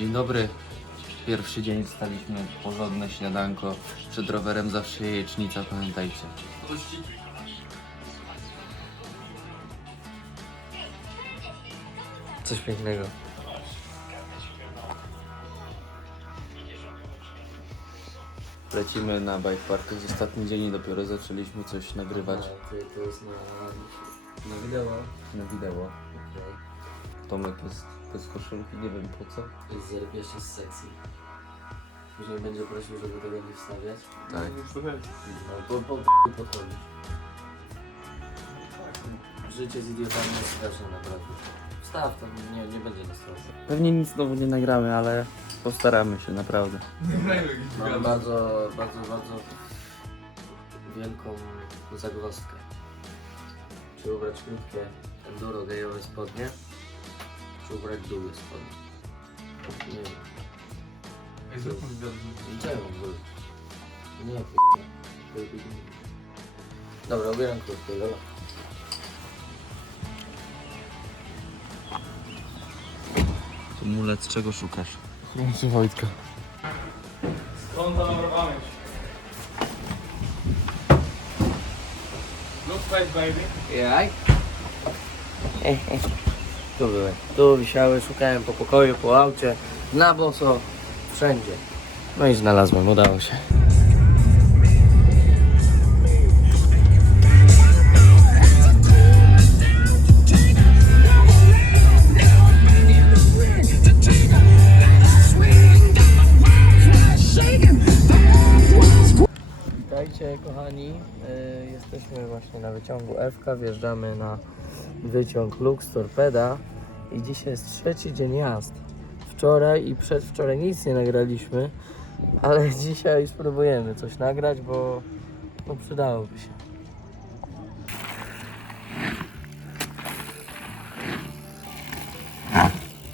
Dzień dobry. Pierwszy dzień wstaliśmy porządne śniadanko. Przed rowerem zawsze jajecznica, pamiętajcie. Coś pięknego. Lecimy na bike park. Jest ostatni dzień i dopiero zaczęliśmy coś nagrywać to, to jest na, na wideo. na wideo. Okej. Tomek jest bez koszulki, nie wiem po co. Zerwie się z sekcji. Później będzie prosił, żeby tego nie wstawiać. Tak. No, po, po, po podchodzi. Życie z idiotami jest straszne naprawdę. Wstaw, to nie, nie będzie nas trochę. Pewnie nic znowu nie nagramy, ale postaramy się naprawdę. Mam bardzo, bardzo, bardzo wielką zagwozdkę. Czy ubrać krótkie enduro gejowe spodnie, ubrać długie spodnie. Nie. Ej, zróbmy wywiad z Czemu był? Nie, p***a. Dobra, ubieram krótko, dobra. Mulec, czego szukasz? Chrumcy Wojtka. Skąd namurowałeś? Look face, baby. Yeah. Tu były. Tu wisiały, szukałem po pokoju, po aucie, na boso, wszędzie. No i znalazłem, udało się. Witajcie kochani, Y, jesteśmy właśnie na wyciągu FK, wjeżdżamy na wyciąg Lux Torpeda i dzisiaj jest trzeci dzień jazd. Wczoraj i przedwczoraj nic nie nagraliśmy, ale dzisiaj spróbujemy coś nagrać, bo no, przydałoby się.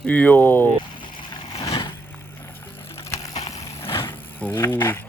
Jo! Uuu.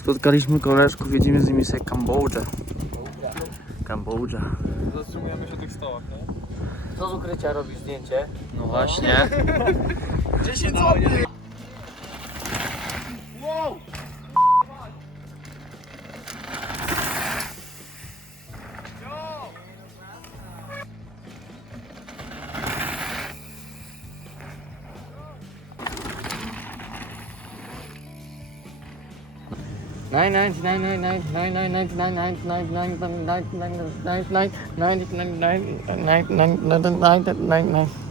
Spotkaliśmy koleżków, jedziemy z nimi sobie Kambodżę. Kambodża. Zatrzymujemy się w tych stołach, nie? Co z ukrycia robisz zdjęcie? No właśnie. 10 zł!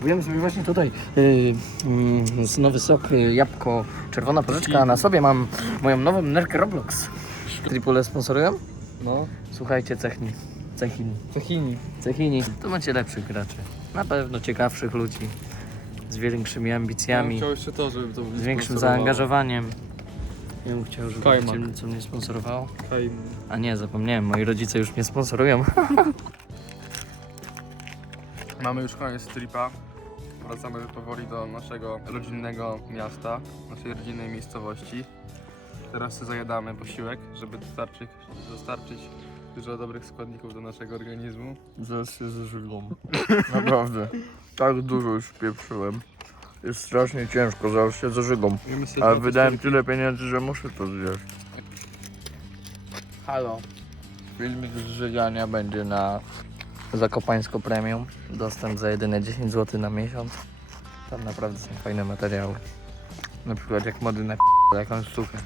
Wiem sobie właśnie tutaj yy, yy, nowy sok, yy, jabłko, czerwona porzeczka, a na sobie mam moją nową nerkę Roblox. Tripule sponsorują? No. Słuchajcie, Cechni. Cechini. Cechini. Cechini. To macie lepszych graczy. Na pewno ciekawszych ludzi. z większymi Ja ambicjami, jeszcze to, żeby to z większym sponsorowało. zaangażowaniem. Ja bym chciał, żeby Kajmak. co mnie sponsorowało. Hej, A nie, zapomniałem, moi rodzice już mnie sponsorują. Mamy już koniec tripa. Wracamy powoli do naszego rodzinnego miasta, naszej rodzinnej miejscowości. Teraz sobie zajadamy posiłek, żeby dostarczyć, dostarczyć dużo dobrych składników do naszego organizmu. Zaraz się zażygam. Naprawdę. Tak dużo już pieprzyłem. Jest strasznie ciężko, zaraz się zażygam. Ale wydałem tyle pieniędzy, że muszę to zjeść. Halo. Filmik z żygania będzie na Zakopańsko Premium. Dostęp za jedyne 10 zł na miesiąc. Tam naprawdę są fajne materiały. na przykład jak mody na jakąś sukę.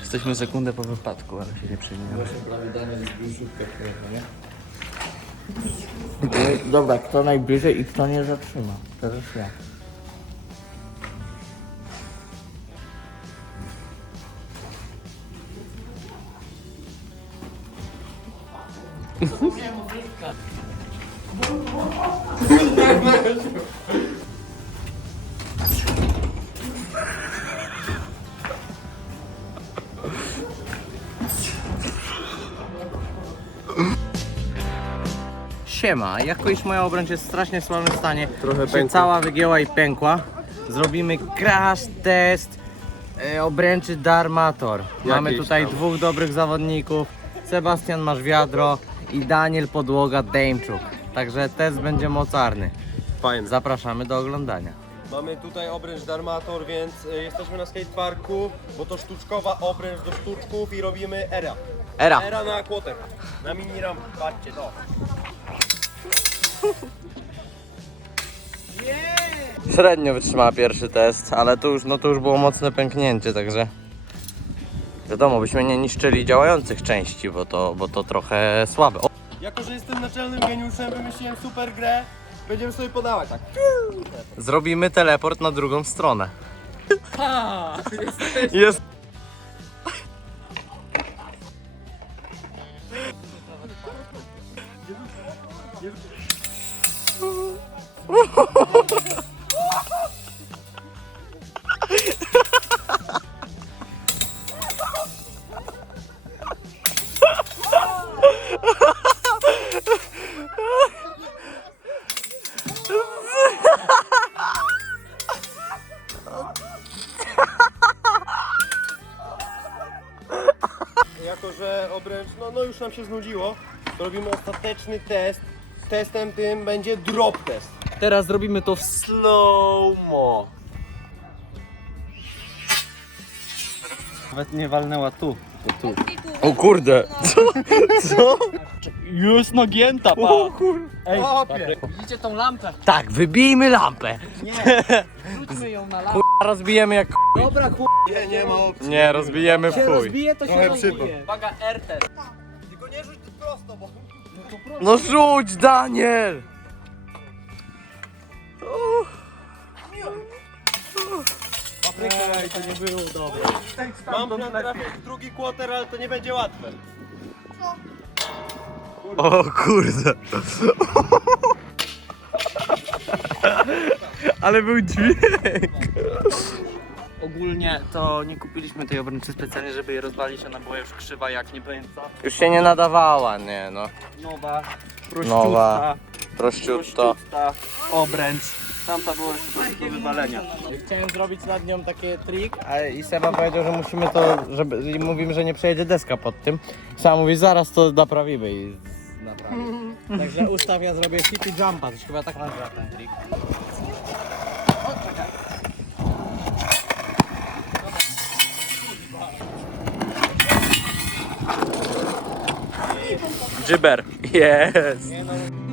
Jesteśmy sekundę po wypadku, ale się nie przejmujemy. Dobra, kto najbliżej i kto nie zatrzyma? Teraz ja. Siema, jako iż moja obręcz jest w strasznie słabym stanie, Trochę się pękła. cała wygięła i pękła, zrobimy crash test e, obręczy Darmator. Mamy Jakiejś tutaj tam. dwóch dobrych zawodników, Sebastian Masz Wiadro i Daniel Podłoga Dejmczuk. Także test będzie mocarny. Fajne. Zapraszamy do oglądania. Mamy tutaj obręcz Darmator, więc y, jesteśmy na skateparku, bo to sztuczkowa obręcz do sztuczków i robimy era. Era! Era na quarter. Na mini ramp. Patrzcie to. Średnio wytrzymała pierwszy test, ale to już, no to już było mocne pęknięcie, także wiadomo, byśmy nie niszczyli działających części, bo to, bo to trochę słabe. O, Jako, że jestem naczelnym geniuszem, wymyśliłem super grę. Będziemy sobie podawać tak. zrobimy teleport na drugą stronę. Jest. Jako, że obręcz, no, no już nam się znudziło, to robimy ostateczny test. Testem tym będzie drop test. Teraz zrobimy to w slow-mo. Nawet nie walnęła tu, tu. O kurde! Już nagięta, pa. O kur... Ej, Opie. widzicie tą lampę? Tak, wybijmy lampę. Nie, wróćmy ją na lampę. rozbijemy jak Dobra, chuj. Nie, nie ma opcji. Nie, rozbijemy w chuj. rozbije, to Trochę przypał. Uwaga, R-test. Tylko nie rzuć prosto, bo... No rzuć, Daniel! Ej, to nie było dobre. Mam plan trafić w drugi quarter, ale to nie będzie łatwe. O kurde! Ale był dźwięk! Ogólnie to nie kupiliśmy tej obręczy specjalnie, żeby je rozwalić, ona była już krzywa jak nie pamiętam. Już się nie nadawała, nie no. Nowa, Nowa. Prościutto. prościutka, obręcz. Tamta była prostu do wywalenia. Chciałem zrobić nad nią taki trik, a i Seba powiedział, że musimy to, żeby, i mówimy, że nie przejedzie deska pod tym. Seba mówi, zaraz to naprawimy i z-. Także ustaw, ja zrobię city jumpa, to się chyba tak nazywa ten trik. Dżyber. Jest! No,